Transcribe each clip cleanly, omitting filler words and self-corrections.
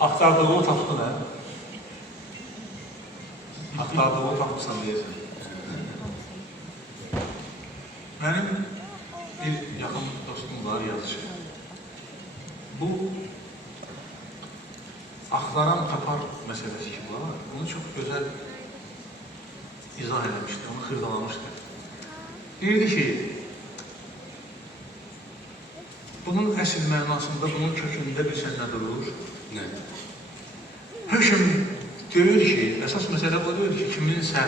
Aktardığı o tapdı nə? Aktardığı o tapdısan deyirsən. Mənim bir yaxın dostum var, yazıcı. Bu axtaran tapar məsələsi ki var, bunu çox gözəl izah eləmişdi, onu xırdalamışdı. Deyirdi ki, bunun əsl mənasında, bunun kökündə bilsən nə durur? Nə? Hökm deyir ki, əsas məsələ bu deyir ki, kiminsə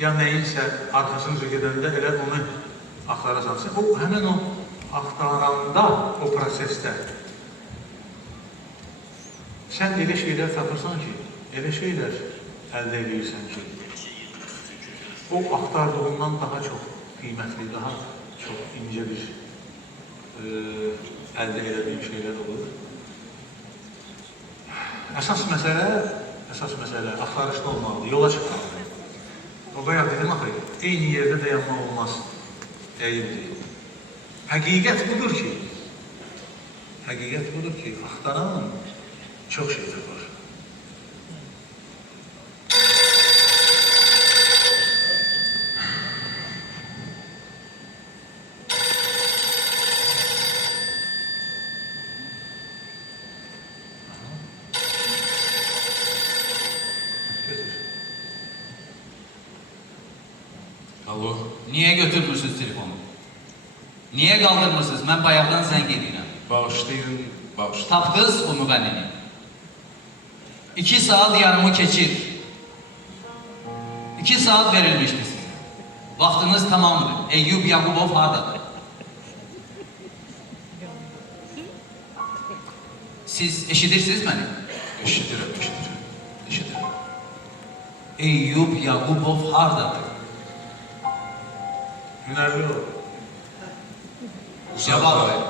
ya nəyinsə arxasınca gedəndə elə onu axtarasansa, o həmən o axtaranda, o prosesdə sən elə şeylər tapırsan ki, elə şeylər əldə edirsən ki, o axtardığından daha çox qiymətli, daha çox incə bir əldə edildiği şeylər olur. Əsas məsələ axtarışda olmalıdır, yola çıxmalıdır. O bayaq dedim axı, eyni yerdə dayanmaq olmaz, deyildir. Həqiqət budur ki, axtaran çox şey tapar. Alo. Niye götürmürsünüz telefonu? Niye kaldırmırsınız? Ben bayaqdan zəng edirəm. Bağışlayın, bağışlayın. Tapdınız o müğənnini. 2 saat yarımı keçir. 2 saat verilmişti size. Vaxtınız tamamdır. Eyyub Yaqubov hardadır? Siz eşidirsiniz beni? Eşidirəm. Eyyub Yaqubov hardadır? Hünərli ol. Cevap ver.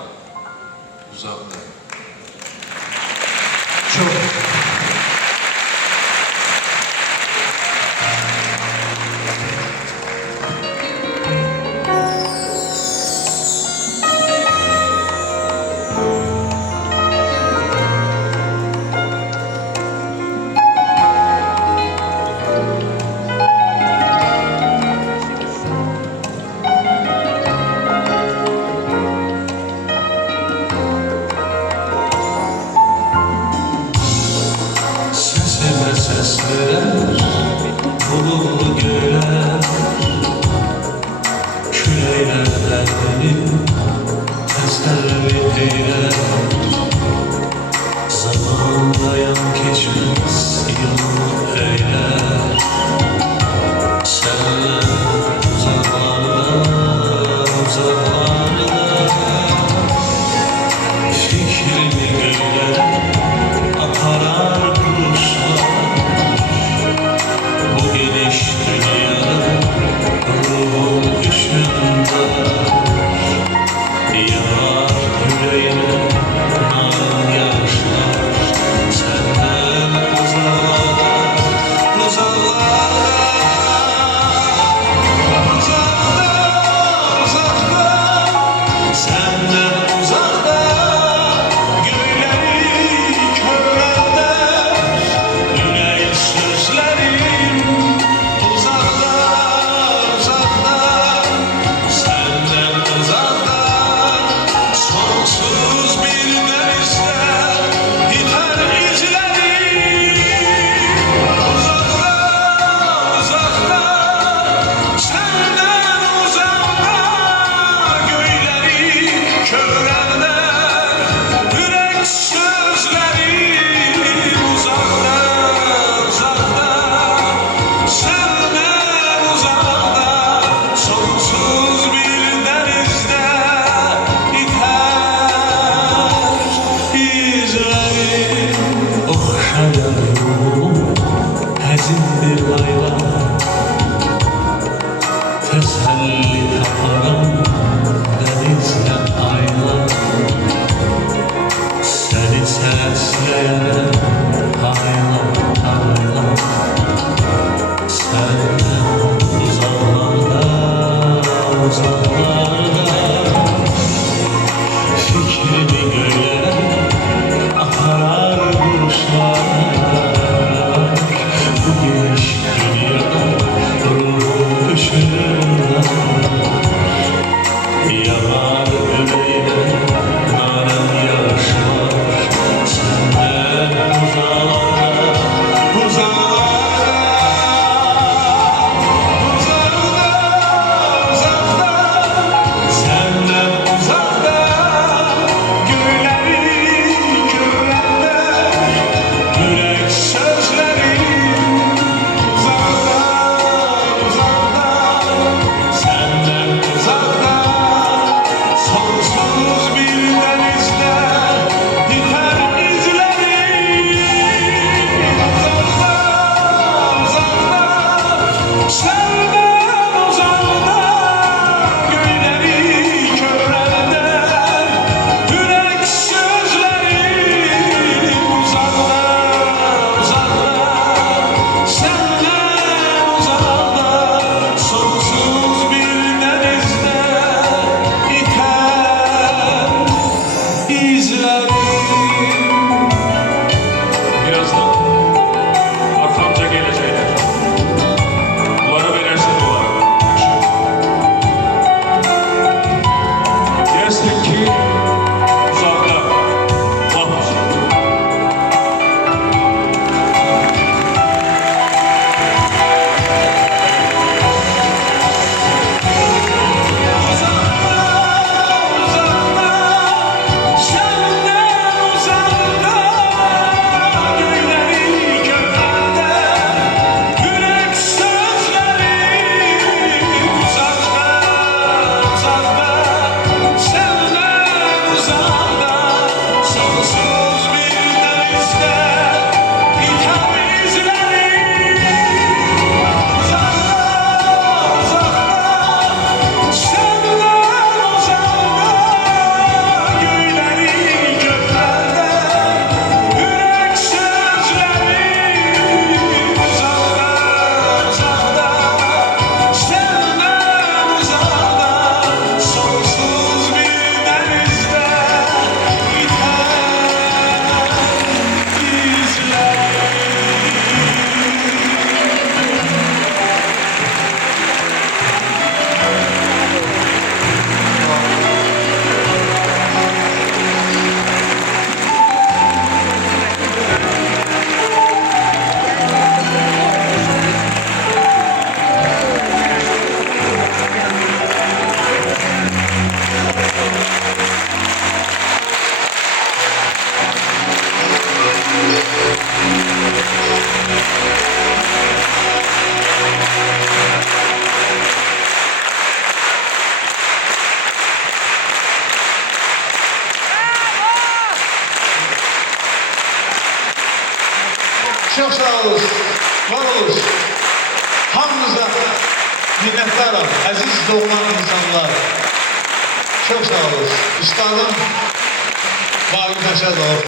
Uzaqda. Çok. Bulundu göğler, küleylerden benim teselliler. Zaman dayan geçmez yol eyler. Senle uzaklarda fikrimi göğlere aparar kuşlar. Bu geniş dünyada ruhum ışığında yağar yüreğine nar yaşlar. Senden uzaklarda, senden uzakta, göyleri körlerde, yüreğin sözlerim uzakta, senden uzakta, sonsuz bir denizde biter izlerim. Uzakta, senden uzakta, göyleri körlerde, yürek sözlerim uzakta, senden uzakta, sonsuz bir denizde biter izlerim. Okşayan ruhumu hazin bir layla, teselli taparan denizle aylar. Seni sesleyen haylar. Senden uzaklarda fikrimi göğlere aparar kuşlar. Çox sağ olun, var olun. Hamınıza minnətdaram, əziz doğma insanlar. Çox sağ olun. Üstadım Vahid Məşədov.